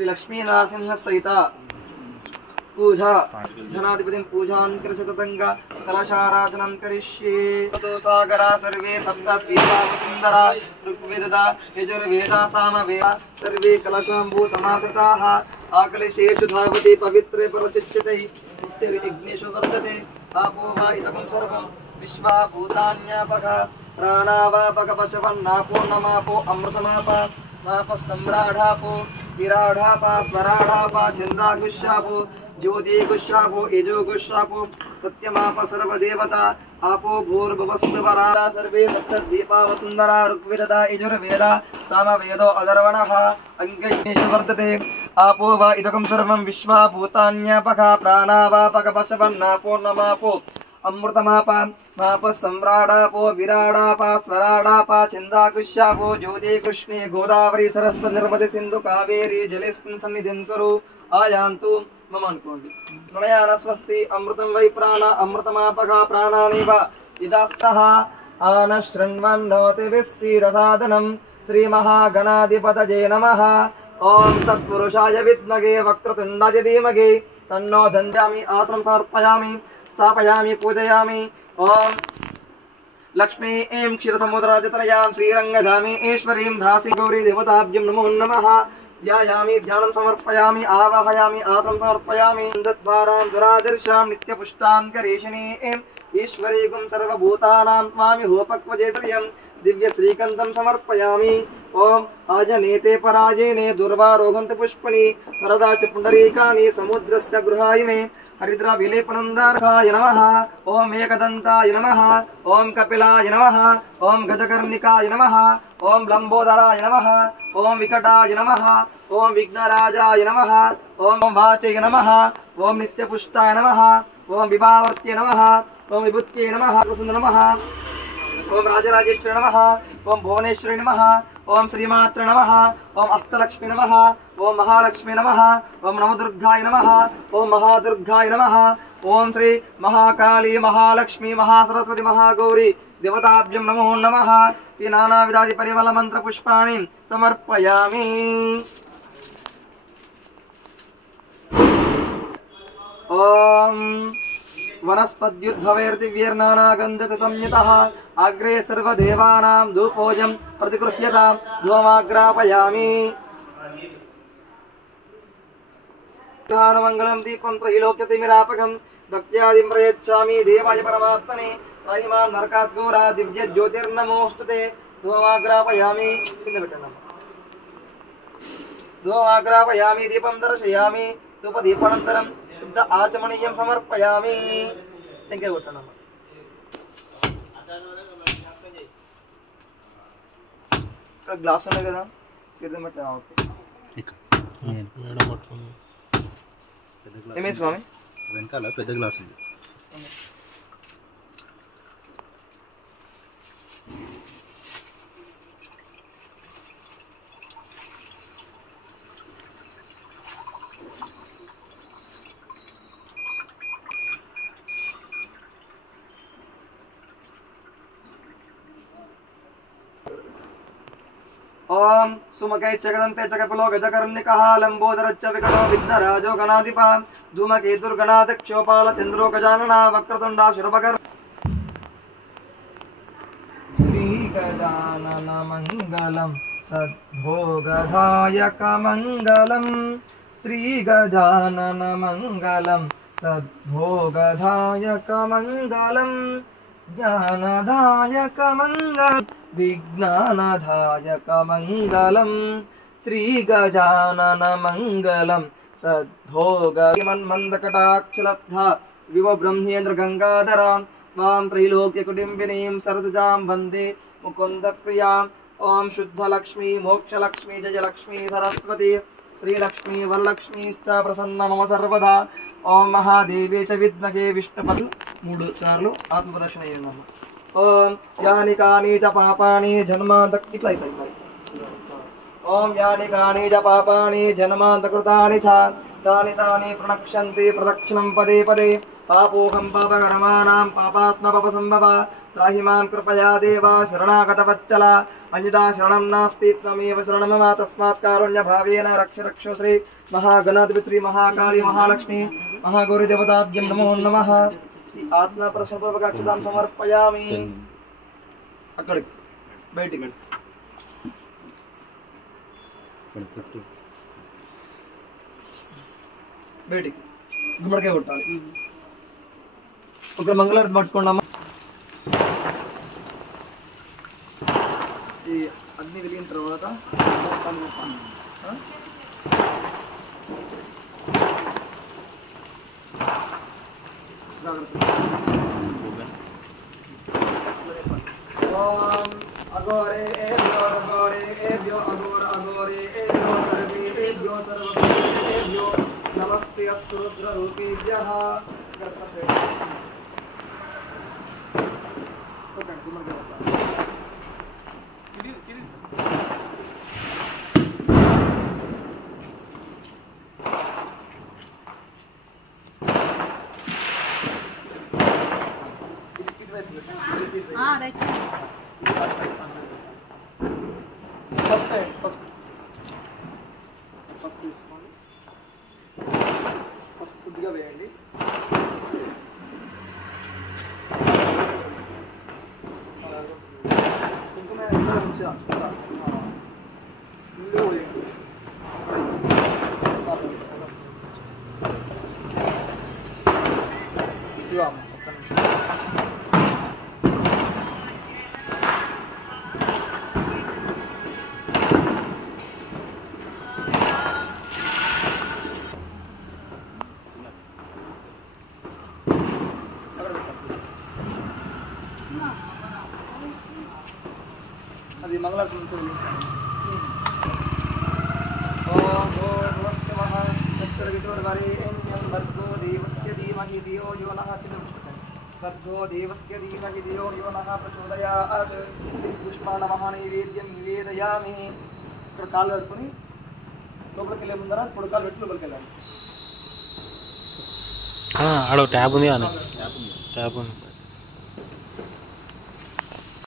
श्री लक्ष्मी नरसिंह सहित पूजा धनाधिपतिं पूजां कृशततंग कलशाराधनं करिष्ये। तो सागरा सर्वे सप्तद्वीपावसुंदरा ऋग्वेदा यजुर्वेदा सामवेदा सर्वे कलशाम्बू समासताः आकलशेषु धावति पवित्रे परचिच्यते नित्यविघ्नेषु वर्तते। आपो वा इदं सर्वं विश्वा भूतान्यापः प्राणावापक पशवन्नापो नमापो अमृतमाप माप सम्राढापो विराढापा स्वराढापा छन्दागुष्यापो ज्योतिगुष्यापो यजोगुष्यापो सत्यमाप सर्वदेवता आपो भूर्भुवस्वरा सर्वे सप्तद्वीपावसुंदरा ऋग्वेदा यजुर्वेदा सामवेदो अदर्वणः अङ्गैषु वर्तते। आपो वा इदं सर्वं विश्वा भूतान्यापः प्राणावापक पशवन्नापो नमापो अमृतमापा माप सम्राडापो विराडापा स्वराडापा छन्दागुष्यापो ज्योति कृष्णे गोदावरी सरस्वती नर्मदे सिंधु कावेरी जलेस्मिन् सन्निधिं कुरु आयान्तु मम अनुकोंडि प्रणयान स्वस्ति अमृतं वै प्राण अमृतमापः प्राणानेव इदास्तः आन शृण्वन्नोति विश्रीरसादनं श्रीमहागणाधिपतये नमः। ओं तत्पुरुषाय विद्महे वक्रतुण्डाय धीमहि तन्नो दन्यामि आसनं समर्पयामि स्थापयामि पूजयामि। ओम लक्ष्मी ऐं क्षीरसमुद्राजतनयां श्रीरंगधामी ईश्वरीं दासी गौरी देवताभ्यं नमो नमः। ध्यायामि ध्यानं समर्पयामि आवाहयामि आसनं समर्पयामि। दत्वारां दुरादर्शां नित्यपुष्टां करेशिनीं ईश्वरीगुं सर्वभूतानां स्वामि होपक्वजे श्रियं दिव्य श्रीकन्तं समर्पयामि। ओम आजनेते पराजेने दुर्वारोहन्त पुष्पणि वरदा च पुण्डरीकानि समुद्रस्य गृहाय मे हरिद्रा विलेपनंदारकाय नमः। ओम एकदंताय नमः। ओम कपिलाय नमः। ओम गजकर्णिकाय नमः। ओम लंबोदराय नमः। ओम विकटाय नमः। ओम विघ्नराजाय नमः। ओम वाचय नमः। ओम नित्यपुष्टाय नमः। ओम विभावर्त्ये नमः। ओम विभूत्ये नमः। नमः ओम राजराजेश्वरी नमः। ओम भुवनेश्वरी नमः। ओम श्रीमात्र नमः। ओम अष्टलक्ष्मी नमः। ओम महालक्ष्मी नमः। ओम नवदुर्गाय नमः। ओम महादुर्गाय नमः। ओम श्री महाकाली महालक्ष्मी महासरस्वती महागौरी देवताभ्यं नमो नमः। ते नानाविधादि परिमल मंत्र पुष्पाणि समर्पयामि। ओम वनस्पत्युद्भवैर्दिव्यैर्नानागन्धक संयुतः अग्रे सर्वदेवानां धूपोऽयं प्रतिगृह्यतां धूमाग्रापयामि। मंगलम दीपं त्रैलोक्यतिमिरापकं भक्त्यादिं प्रयच्छामि देवाय परमात्मने त्रयीमां नरकात् घोरा दिव्य ज्योतिर्नमोस्तुते। धूमाग्रापयामि धूमाग्रापयामि दीपं दर्शयामि धूपदीपानन्तरं शुद्ध आचमनीयं समर्पयामि। इंके కొట్టండి ఇక్కడ గ్లాస్ ఉంది కదా కింద పెట్టా ఓకే మేడం పట్టుకోండి ఏమే స్వామి వెనకాల పెద్ద గ్లాస్ ఉంది ओम सुमकै जगदन्ते जगपुलो गजकर्णिकः लंबोदरच्च विकटो विघ्नराजो गणाधिपः धूमकेतुर्गणाध्यक्षोपाल चन्द्रो गजानना वक्रतुण्डा शुरभकर श्री गजानन मंगलम सद्भोगदायक मंगलम श्री गजानन मंगलम सद्भोगदायक मंगलम ज्ञानदायक मंगल विज्ञानदायक मंगलम श्री गजानन मंगलम सद्भोग मन्मन्दकटाक्षलब्धा विव ब्रह्मेन्द्र गंगाधरां वां त्रैलोक्य कुटुम्बिनीं सरसजां वन्दे मुकुन्द प्रियां। ओम शुद्ध लक्ष्मी मोक्ष लक्ष्मी जय लक्ष्मी सरस्वती श्री लक्ष्मी वरलक्ष्मीश्च प्रसन्न मम सर्वदा। ओम महादेवी च विद्महे विष्णुपद 3 సార్లు ఆత్మదర్శన చేయండి। ओम यानि कानि च पापानि जन्मान्तक इट्ला ओम यानि कानि च पापानि जन्मान्तकृतानि च तानि तानि प्रणक्ष्यन्ति प्रदक्षिणं पदे पदे पापोऽहं पापकर्माणां पापात्मा पापसम्भवा त्राहि मां कृपया देवा शरणागतवत्सला अन्यथा शरणं नास्ति त्वमेव शरणं मम तस्मात् कारुण्यभावेन रक्ष रक्षो श्री महागणाधिपति श्री महाकाली महालक्ष्मी महागौरी देवताभ्यं नमो नमः आत्मा प्रसन्नपूर्वक अक्षतां समर्पयामि అక్కడికి బయటికి బయటికి గుమ్మడికాయ కొట్టాలి ఒక మంగళారతి పట్టుకున్నామా ఈ అగ్ని వెలిగిన తర్వాత ओम अघोरेभ्यो अघोरेभ्यो अघोर अघोरेभ्यो सर्वेभ्यो सर्वभूतेभ्यो नमस्ते अस्तु रुद्ररूपेभ्यः కొద్దిగా వేయండి కుంకుమ మంచిగా ఇందులో వేయండి అది మంగళారతి నుంచి भर्गो देवस्य धीमहि धियो यो नः भर्गो देवस्य धीमहि धियो यो नः प्रचोदयात् पुष्पाणमः नैवेद्యం నివేదయామి ఇక్కడ కాళ్ళు కట్టుకొని లోపలికి వెళ్ళే ముందర పొడకాలు పెట్టి లోపలికి వెళ్ళాలి ఆడ ట్యాబ్ ఉంది ట్యాబ్ ఉంది